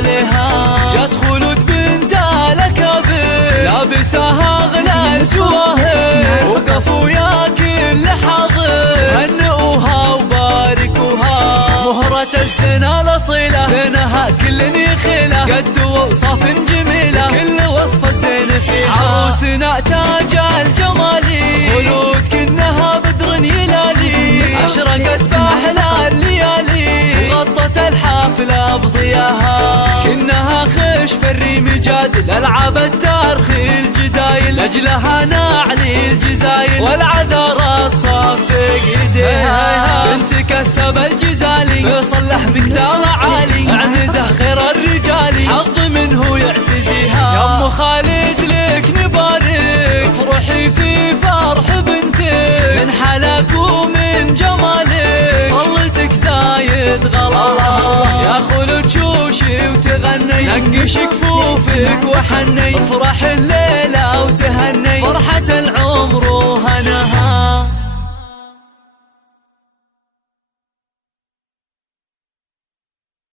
عليها. جت خلود بنت الأكابر لابساها أغلى الجواهر، وقفوا يا كل حاضر هنئوها وباركوها. مهرة الزنا الأصيلة زينها كل يخيله، قد وصف جميلة كل وصف الزين فيها. عروسنا تاج الجمالي خلود كنها بدر يلالي، أشرقت بأحلى الليالي وغطت الحافلة بضياها. كنها خش في الريم جادل ألعاب التارخي الجدايل، لأجلها نعلي الجزايل والعذارات صافق ايديها. بنت كسب الجزالي فيصل لحمك دار عالي، اعنزه خير الرجال حظ منه يعتزيها. يا ام خالد لك نبارك افرحي في فرح بنتك، من حلاك ومن جمالك طلتك زايد غلا. يا خلود شوشي وتغني نقش كفوفك وحني، افرح الليله